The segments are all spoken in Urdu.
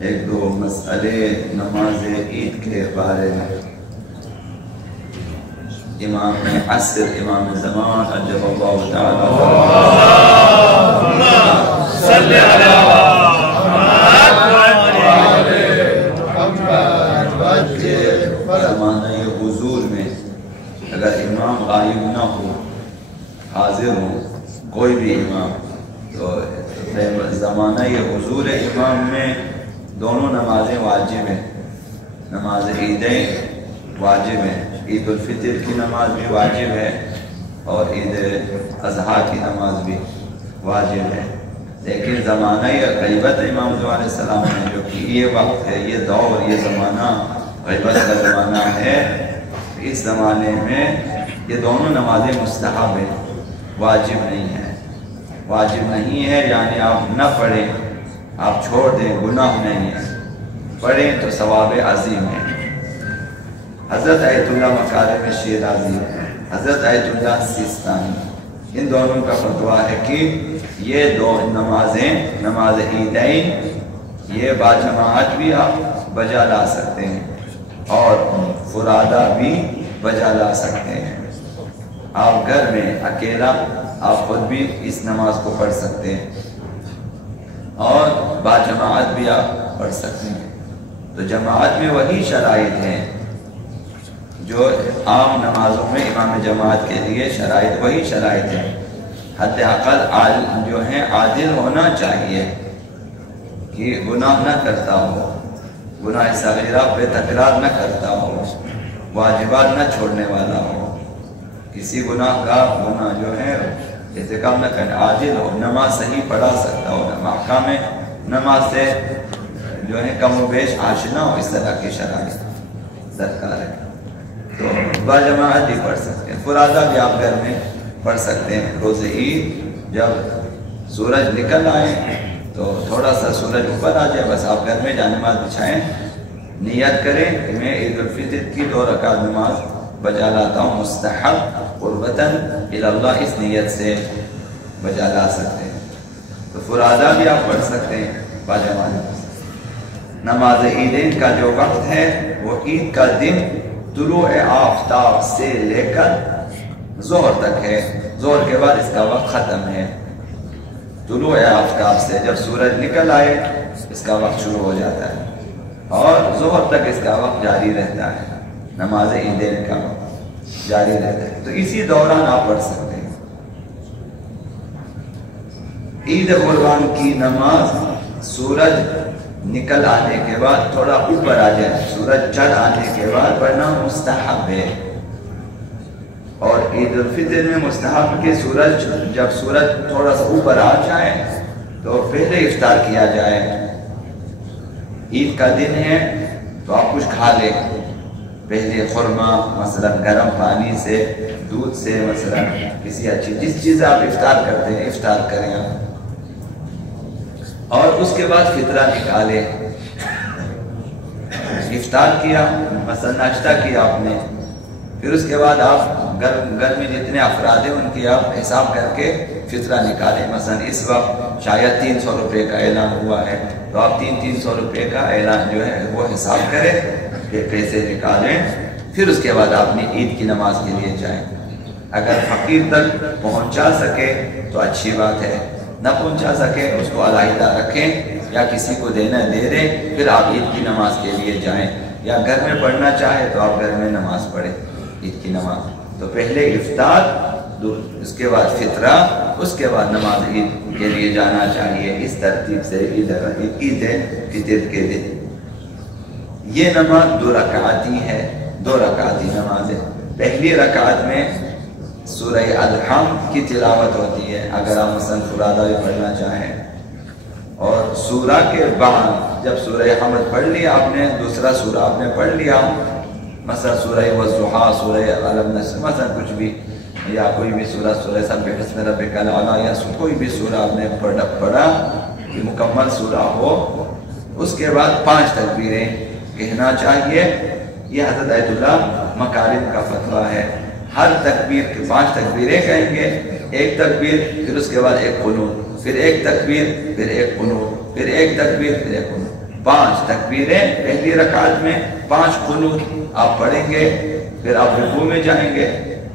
ایک دو مسئلے نماز عید کے بارے میں۔ امام عصر امام زمان عجب اللہ تعالی صلی اللہ زمانہ حضور میں اگر امام غائب نہ ہو، حاضر ہو کوئی بھی امام، تو زمانہ حضور امام میں دونوں نمازیں واجب ہیں۔ نماز عیدین واجب ہیں، عید الفطر کی نماز بھی واجب ہے اور عید اضحیٰ کی نماز بھی واجب ہے۔ لیکن زمانہ غیبت امام علیہ السلام نے جو کہ یہ وقت ہے، یہ دور، یہ زمانہ غیبت کا زمانہ ہے، اس زمانے میں یہ دونوں نمازیں مستحب ہیں، واجب نہیں ہے۔ واجب نہیں ہے یعنی آپ نہ پڑھیں، آپ چھوڑ دیں، گناہ نہیں ہے، پڑھیں تو ثواب عظیم ہے۔ حضرت آیت اللہ مکارم شیرازی، حضرت آیت اللہ سیستانی، ان دونوں کا فتویٰ ہے کہ یہ دو نمازیں، نماز عیدین، یہ باجماعت بھی آپ بجا لا سکتے ہیں اور فرادہ بھی بجا لا سکتے ہیں۔ آپ گھر میں اکیلا آپ خود بھی اس نماز کو پڑھ سکتے ہیں اور باجماعت بھی آپ پڑھ سکتے ہیں۔ تو جماعت میں وہی شرائط ہیں جو عام نمازوں میں امام جماعت کے لیے شرائط، وہی شرائط ہیں۔ حد اقل عالم جو ہیں عادل ہونا چاہیے کہ گناہ نہ کرتا ہو، گناہ صغیرہ بے تکرار نہ کرتا ہو، واجبات نہ چھوڑنے والا ہو، کسی گناہ کا گناہ جو ہے ارتکاب نہ کرنے، عادل ہو، نماز صحیح پڑھا سکتا ہو، احکام نماز سے جو ہے کم و بیش آشنا ہو، اس طرح کی شرائط درکار ہے۔ تو باجماعت بھی پڑھ سکتے ہیں، فرادہ بھی آپ گھر میں پڑھ سکتے ہیں۔ روز عید جب سورج نکل آئے تو تھوڑا سا سورج اوپر آ جائے، بس آپ گھر میں جانماز بچھائیں، نیت کریں کہ میں عید الفطر کی 2 رکعت نماز بجا لاتا ہوں، مستحب قربتاً اللہ، اس نیت سے بجا لا سکتے ہیں۔ تو فرادہ بھی آپ پڑھ سکتے ہیں، باجماعت۔ نماز عیدین کا جو وقت ہے وہ عید کا دن طلوع آفتاب سے لے کر ظہر تک ہے، ظہر کے بعد اس کا وقت ختم ہے۔ طلوع آفتاب سے جب سورج نکل آئے اس کا وقت شروع ہو جاتا ہے اور ظہر تک اس کا وقت جاری رہتا ہے، نماز عیدین کا وقت جاری رہتا ہے۔ تو اسی دوران آپ پڑھ سکتے ہیں۔ عید قربان کی نماز سورج نکل آنے کے بعد تھوڑا اوپر آ جائے، سورج چڑھ آنے کے بعد پڑھنا مستحب ہے، اور عید الفطر میں مستحب کہ جب سورج تھوڑا سا اوپر آ جائے تو پہلے افطار کیا جائے۔ عید کا دن ہے تو آپ کچھ کھا لیں، پہلے خرما مثلا گرم پانی سے، دودھ سے، مثلا کسی اچھی جس چیز آپ افطار کرتے ہیں افطار کریں آپ، اور اس کے بعد فطرہ نکالیں۔ افطار کیا، مثلا ناشتہ کیا آپ نے، پھر اس کے بعد آپ گھر میں جتنے افراد ہیں ان کی آپ حساب کر کے فطرہ نکالیں۔ مثلا اس وقت شاید 300 روپے کا اعلان ہوا ہے تو آپ 300 روپے کا اعلان جو ہے وہ حساب کریں، کہ پیسے نکالیں، پھر اس کے بعد آپ نے عید کی نماز کے لیے جائیں۔ اگر فقیر تک پہنچا سکے تو اچھی بات ہے، نہ پہنچا سکے اس کو علیحدہ رکھیں یا کسی کو دینا دے دیں، پھر آپ عید کی نماز کے لیے جائیں، یا گھر میں پڑھنا چاہے تو آپ گھر میں نماز پڑھیں عید کی نماز۔ تو پہلے افطار، اس کے بعد فطرہ، اس کے بعد نماز عید کے لیے جانا چاہیے، اس ترتیب سے عید فطر کے دن۔ یہ نماز 2 رکعتی ہے، 2 رکعتی نماز ہے۔ پہلی رکعت میں سورہ الحمد کی تلاوت ہوتی ہے، اگر آپ مثلا فرادہ بھی پڑھنا چاہیں، اور سورہ کے بعد جب سورہ حمد پڑھ لیا آپ نے، دوسرا سورہ آپ نے پڑھ لیا، مثلا سورہ والضحیٰ، سورہ الم نشر، مثلا کچھ بھی، یا کوئی بھی سورہ، سورہ سبح اسم ربک الاعلی، یا کوئی بھی سورہ آپ نے پڑھا کہ مکمل سورہ ہو، اس کے بعد 5 تکبیریں کہنا چاہیے۔ یہ حضرت آیت اللہ مکارم کا فتویٰ ہے۔ ہر تکبیر کے 5 تکبیریں کہیں گے، ایک تکبیر، پھر اس کے بعد ایک قنوت، پھر ایک تکبیر، پھر ایک قنوت، پھر ایک تکبیر، پھر ایک قنوت۔ 5 تکبیریں پہلی رکعت میں، 5 قنوت آپ پڑھیں گے، پھر آپ رکوع میں جائیں گے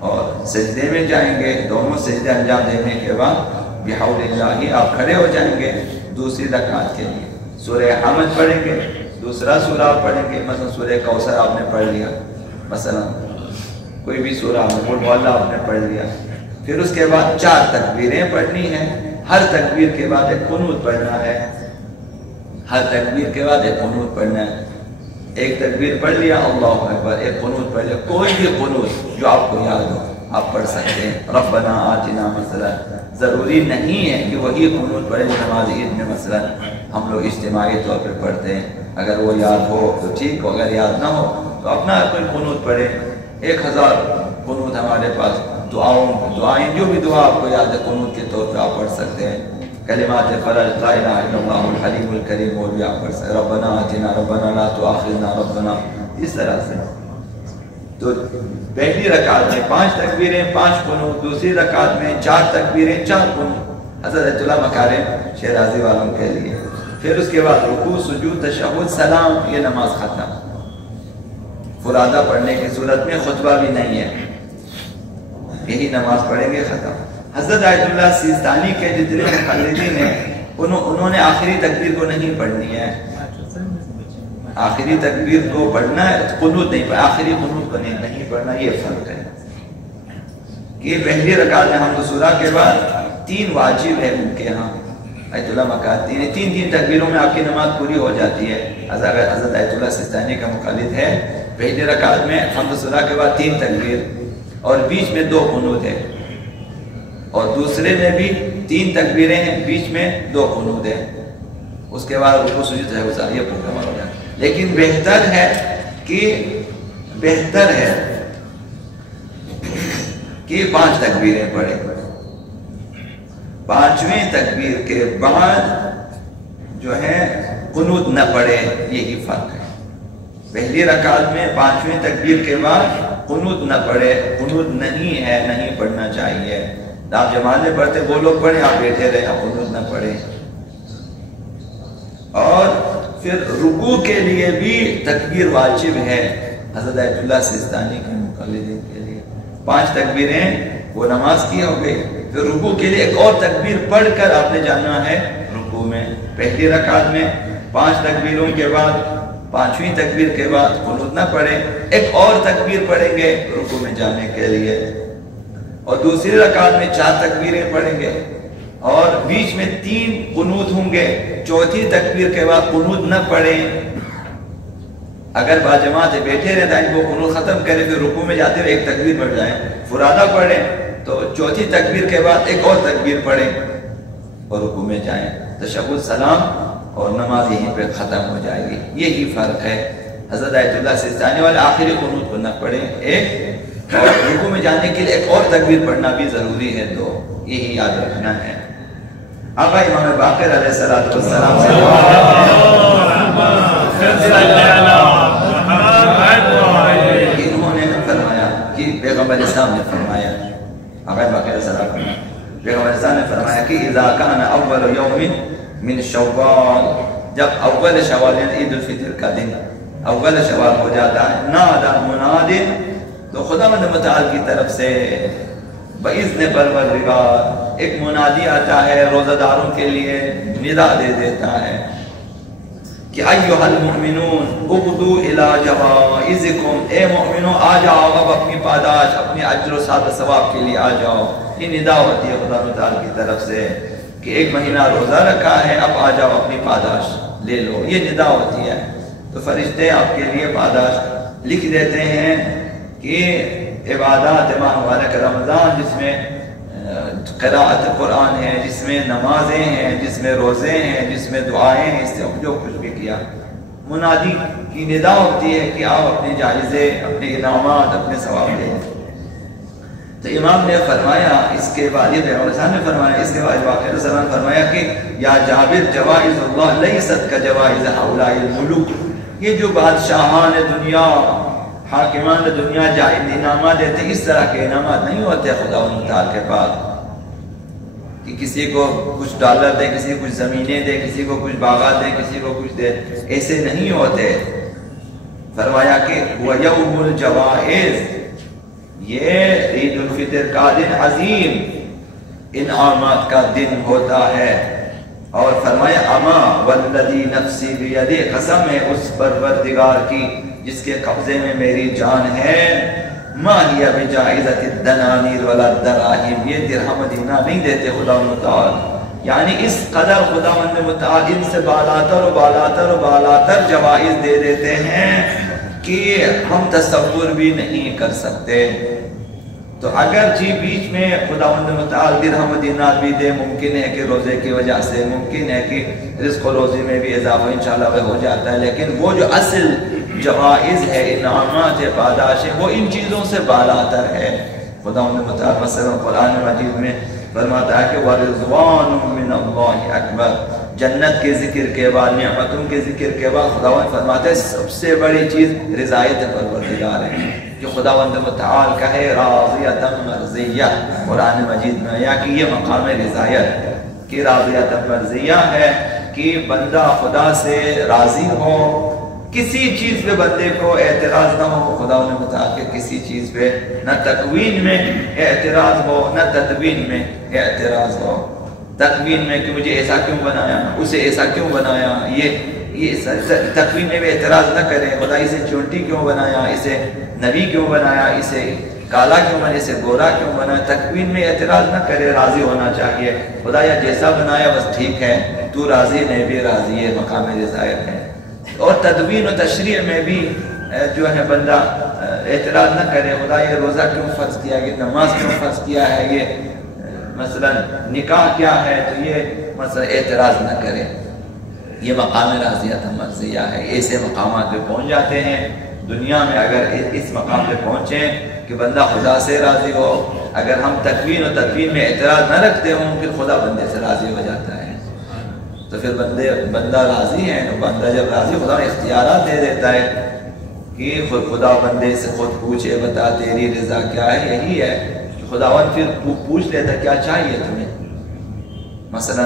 اور سجدے میں جائیں گے، دونوں سجدے انجام دینے کے بعد بحول اللہ آپ کھڑے ہو جائیں گے دوسری رکعت کے لیے، سورہ حمد پڑھیں گے، دوسرا سورہ آپ پڑھیں گے، مثلا سورہ کوثر آپ نے پڑھ لیا، مثلا کوئی بھی سورہ قل ہو اللہ آپ نے پڑھ لیا، پھر اس کے بعد 4 تکبیریں پڑھنی ہیں، ہر تکبیر کے بعد ایک قنوت پڑھنا ہے، ہر تکبیر کے بعد ایک قنوت پڑھنا ہے، ایک تکبیر پڑھ لیا اللہ اکبر، ایک قنوت پڑھ لیا، کوئی بھی قنوت جو آپ کو یاد ہو آپ پڑھ سکتے ہیں، ربنا آتنا مثلا، ضروری نہیں ہے کہ وہی قنوت پڑھے جو نماز عید میں مثلا ہم لوگ اجتماعی طور پہ پڑھتے ہیں، اگر وہ یاد ہو تو ٹھیک ہو، اگر یاد نہ ہو تو اپنا کوئی قنوت پڑھے، 1000 قنوت ہمارے پاس، دعائیں جو بھی دعا آپ کو یاد ہے قنوت کے طور پہ آپ پڑھ سکتے ہیں، کلمات فرج لا الہ الا اللہ الحلیم الکریم وہ بھی آپ پڑھ سکتے ہیں، ربنا آتنا ربنا لا تؤاخذنا ربنا، اس طرح سے۔ تو پہلی رکعت میں 5 تکبیریں 5 قنوت، دوسری رکعت میں 4 تکبیریں 4 قنوت، حضرت اللہ مکارم شیرازی والوں کے لیے، پھر اس کے بعد رکوع سجود تشہد سلام، یہ نماز ختم، فرادہ پڑھنے کی صورت میں خطبہ بھی نہیں ہے، یہی نماز پڑھیں گے ختم۔ حضرت آیت اللہ سیستانی کے جتنے مقلدین ہیں انہوں نے آخری تکبیر کو نہیں پڑھنی ہے، آخری تکبیر کو پڑھنا ہے، قنوت نہیں پڑھنا، آخری قنوت کو نہیں پڑھنا، یہ فرق ہے کہ پہلی رکعت میں حمد و سورہ کے بعد 3 واجب ہے ان کے ہاں، آیت اللہ مکاتین 3 تکبیروں میں آپ کی نماز پوری ہو جاتی ہے۔ حضرت آیت اللہ سیستانی کا مقلد ہے، پہلی رکعت میں حمد و سورہ کے بعد 3 تکبیر اور بیچ میں 2 قنوت ہے، اور دوسرے میں بھی 3 تکبیریں ہیں، بیچ میں 2 قنوت ہے، اس کے بعد رکوع سجود ہے، یہ مکمل ہو جائے۔ لیکن بہتر ہے کہ 5 تکبیریں پڑھیں، 5ویں تکبیر کے بعد جو ہے قنوت نہ پڑھے، یہی فرق ہے۔ پہلی رکعت میں 5ویں تکبیر کے بعد قنوت نہ پڑھے، قنوت نہیں ہے، نہیں پڑھنا چاہیے، آپ جماعت میں پڑھتے وہ لوگ پڑھیں، آپ بیٹھے رہے، آپ قنوت نہ پڑھیں۔ اور پھر رکوع کے لیے بھی تکبیر واجب ہے حضرت آیت اللہ سیستانی کے مقلدین کے لیے، 5 تکبیریں وہ نماز کی ہو گئی، پھر رکوع کے لیے ایک اور تکبیر پڑھ کر آپ نے جانا ہے رکوع میں، پہلی رکعت میں 5 تکبیروں کے بعد 5ویں تکبیر کے بعد قنوت نہ پڑھیں، ایک اور تکبیر پڑھیں گے رکوع میں جانے کے لیے، اور دوسری رکعت میں 4 تکبیریں پڑھیں گے، اور بیچ میں 3 قنوت ہوں گے، چوتھی تکبیر کے بعد قنوت نہ پڑھیں، اگر باجماعت بیٹھے رہتا ہے وہ قنوت ختم کرے پھر رکوع میں جاتے ہوئے ایک تکبیر پڑھ جائیں، فرادہ پڑھیں تو چوتھی تکبیر کے بعد ایک اور تکبیر پڑھیں اور رکوع میں جائیں، تشہد سلام اور نماز یہیں پہ ختم ہو جائے گی، یہی فرق ہے۔ حضرت آیت اللہ سیستانی والے آخری قنوت کو نہ پڑھیں ایک، اور رکوع میں جانے کے لیے ایک اور تکبیر پڑھنا بھی ضروری ہے، تو یہی یاد رکھنا ہے۔ آقا امام باقر علیہ السلام انہوں نے فرمایا کہ پیغمبر اسلام نے فرمایا، آقا باقر علیہ السلام پیغمبر اسلام نے فرمایا کہ اذا کان اول یوم من شوال، جب اول شوال عید الفطر کا دن اول شوال ہو جاتا ہے، نادى مناد، تو خدا متعال کی طرف سے بإذن پروردگار ایک منادی آتا ہے روزہ داروں کے لیے، ندا دے دیتا ہے کہ ایھا المؤمنون اغدوا الی جوائزکم، اے مومنوں آ جاؤ اب اپنی پاداش اپنی اجر و ثواب کے لیے آ جاؤ، یہ ندا ہوتی ہے خدا متعال کی طرف سے کہ 1 مہینہ روزہ رکھا ہے اب آ جاؤ اپنی پاداش لے لو، یہ ندا ہوتی ہے۔ تو فرشتے آپ کے لیے پاداش لکھ دیتے ہیں کہ عبادات ماہ مبارک رمضان، جس میں قراءت قرآن ہے، جس میں نمازیں ہیں، جس میں روزے ہیں، جس میں دعائیں ہیں، اس سے جو کچھ بھی کیا، منادی کی ندا ہوتی ہے کہ آپ اپنے جائزے اپنے انعامات اپنے ثواب لیں۔ تو امام نے فرمایا اس کے بعد، یہ پیغمبر صاحب نے فرمایا اس کے بعد واقعہ رسول نے فرمایا کہ یا جابر جوائز اللہ لیست کا جوائز ہؤلاء الملوک، یہ جو بادشاہان دنیا حاکمان دنیا جائز انعامات دیتے، اس طرح کے انعامات نہیں ہوتے خدا و تعالی کے پاس، کہ کہ کسی کو کچھ ڈالر دے، کسی کو کچھ زمینیں دے، کسی کو کچھ باغات دے، کسی کو کچھ دے، ایسے نہیں ہوتے۔ فرمایا کہ وَيَوْمُ الْجَوَائِزِ، یہ عید الفطر کا دن عظیم انعامات کا دن ہوتا ہے۔ اور فرمایا اما والذی نفسی بیدہ، قسم ہے اس پروردگار کی جس کے قبضے میں میری جان ہے، ما ہی بجائزۃ الدنانیر ولا الدراہم، یہ درہم دینار نہیں دیتے خدا متعال، یعنی اس قدر خدا متعال ان سے بالاتر و بالاتر و بالاتر جوائز دے دیتے ہیں کہ ہم تصور بھی نہیں کر سکتے۔ تو اگرچہ بیچ میں خداوند متعال درہم دینار بھی دے، ممکن ہے کہ روزے کی وجہ سے، ممکن ہے کہ رزق و روزی میں بھی اضافہ انشاءاللہ ہو جاتا ہے، لیکن وہ جو اصل جوائز ہے، انعامات ہے، پاداش ہے، وہ ان چیزوں سے بالاتر ہے۔ خداوند متعال مثلا قرآن مجید میں فرماتا ہے کہ وَرِضْوَانٌ مِّنَ اللَّهِ اکبر، جنت کے ذکر کے بعد، نعمتوں کے ذکر کے بعد خداوند فرماتا ہے سب سے بڑی چیز رضایت پروردگار ہے، کہ خداوند متعال کہے راضیۃ مرضیہ۔ قرآن مجید میں آیا کہ یہ مقام رضایت، کہ راضیۃ مرضیہ ہے کہ بندہ خدا سے راضی ہو، کسی چیز پہ بندے کو اعتراض نہ ہو، خداوند متعال کے کسی چیز پہ نہ تکوین میں اعتراض ہو، نہ تدبین میں اعتراض ہو۔ تکوین میں کہ مجھے ایسا کیوں بنایا، اسے ایسا کیوں بنایا، یہ تکوین میں بھی اعتراض نہ کرے، خدا اسے چونٹی کیوں بنایا، اسے نبی کیوں بنایا، اسے کالا کیوں بنایا، اسے گورا کیوں بنایا، تکوین میں اعتراض نہ کرے، راضی ہونا چاہیے۔ خدا یا جیسا بنایا بس ٹھیک ہے، تو راضی میں بھی راضی ہے، مقام رضایت ہے۔ اور تدوین و تشریع میں بھی جو ہے بندہ اعتراض نہ کرے، خدا یہ روزہ کیوں فرض کیا، یہ نماز کیوں فرض کیا ہے، یہ مثلا نکاح کیا ہے، تو یہ مثلا اعتراض نہ کرے۔ یہ مقام راضیت مرضیہ ہے۔ ایسے مقامات پہ پہنچ جاتے ہیں دنیا میں، اگر اس مقام پہ پہنچیں کہ بندہ خدا سے راضی ہو، اگر ہم تکوین و تدوین میں اعتراض نہ رکھتے ہوں، پھر خدا بندے سے راضی ہو جاتا ہے۔ تو پھر بندہ راضی ہے، بندہ جب راضی، خدا اختیارات دے دیتا ہے کہ خدا بندے سے خود پوچھے بتا تیری رضا کیا ہے، یہی ہے کہ خداوند پھر پوچھ لیتا کیا چاہیے تمہیں۔ مثلا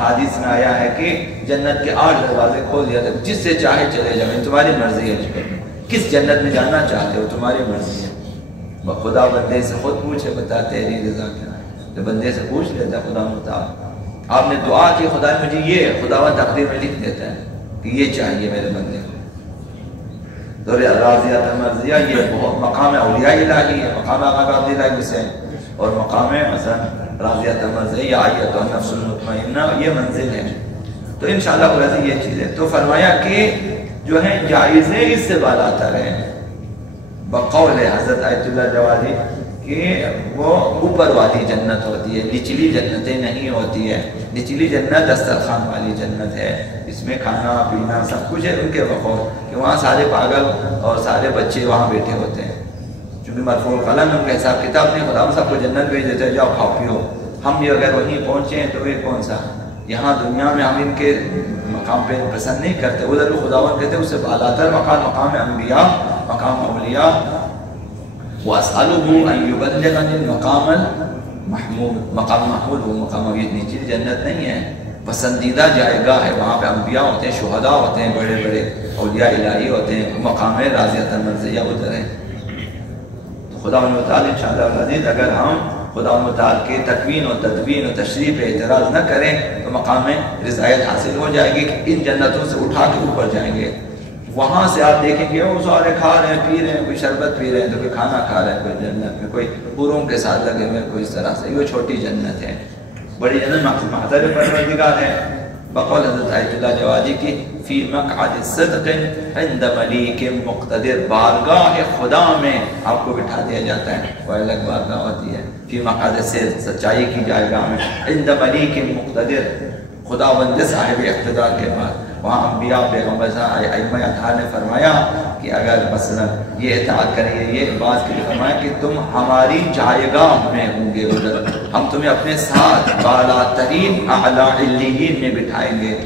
حدیث میں آیا ہے کہ جنت کے 8 دروازے کھول دیا تھا، جس سے چاہے چلے جائیں، تمہاری مرضی ہے، کس جنت میں جانا چاہتے ہو تمہاری مرضی ہے۔ خدا بندے سے خود پوچھے بتا تیری رضا کیا ہے، تو بندے سے پوچھ لیتا خدا متعال۔ آپ نے دعا کی خدا مجھے یہ، خداوند تقدیر میں لکھ دیتا ہے کہ یہ چاہیے میرے بندے کو۔ تو راضیت مرضیہ یہ بہت مقام اولیاء الہی ہے، مقام آقا عبداللہ حسین، اور مقام مثلا راضیت مرضیہ یا ایتها النفس المطمئنہ، یہ منزل ہے۔ تو انشاءاللہ راضی یہ چیز ہے۔ تو فرمایا کہ جو ہے جائزیں اس سے بالاتر ہیں، بقول حضرت آیت اللہ جوادی کہ وہ اوپر والی جنت ہوتی ہے، نچلی جنتیں نہیں ہوتی ہے۔ نچلی جنت دسترخوان والی جنت ہے، اس میں کھانا پینا سب کچھ ہے ان کے بقول، کہ وہاں سارے پاگل اور سارے بچے وہاں بیٹھے ہوتے ہیں، چونکہ مرفوع القلم ان کا حساب کتاب نہیں، خدا ہم سب کو جنت بھیج دیتے ہیں جاؤ کھاؤ پیو۔ ہم بھی اگر وہیں پہنچے ہیں تو یہ کون سا، یہاں دنیا میں ہم ان کے مقام پہ پسند نہیں کرتے، ادھر بھی خداوند کہتے ہیں اس سے بالاتر مقام، مقام انبیاء، مقام اولیاء۔ وَأَسْأَلُهُ أَن يُبَلِّغَنِ الْمَقَامَ الْمَحْمُودِ، مقام محمود وہ مقام، یہ نیچی جنت نہیں ہے، پسندیدہ جائے گاہ ہے، وہاں پہ انبیاء ہوتے ہیں، شہداء ہوتے ہیں، بڑے بڑے اولیاء الہی ہوتے ہیں، مقام راضیۃ مرضیہ ادھر ہے۔ تو خدا متعال انشاءاللہ العزیز اگر ہم خدا متعال کے تکوین و تدوین و تشریح پہ اعتراض نہ کریں تو مقام رضایت حاصل ہو جائے گی، کہ ان جنتوں سے اٹھا کے اوپر جائیں گے۔ وہاں سے آپ دیکھیں گے وہ سارے کھا رہے ہیں، پی رہے ہیں، کوئی شربت پی رہے ہیں، تو کوئی کھانا کھا رہے ہیں، کوئی جنت میں کوئی حوروں کے ساتھ لگے ہوئے، کوئی اس طرح سے، یہ چھوٹی جنت ہے۔ بڑی جنت محضر پروردگار ہے، بقول حضرت آیت اللہ جوادی کی فی مقعد صدق عند ملیک مقتدر، بارگاہ خدا میں آپ کو بٹھا دیا جاتا ہے، وہ الگ بارگاہ ہوتی ہے، فی مقعد صدق، سچائی کی جائیگاہ میں، عند ملیک مقتدر، خدا بند صاحب اقتدار کے بعد۔ وہاں انبیاء پیغمبر ائمہ اطہار نے فرمایا کہ اگر مثلا یہ اطاعت کریں، یہ بات کے لیے فرمایا کہ تم ہماری جائیگاہ میں ہوں گے، ہم تمہیں اپنے ساتھ بالا ترین اعلیٰ علیین میں بٹھائیں گے۔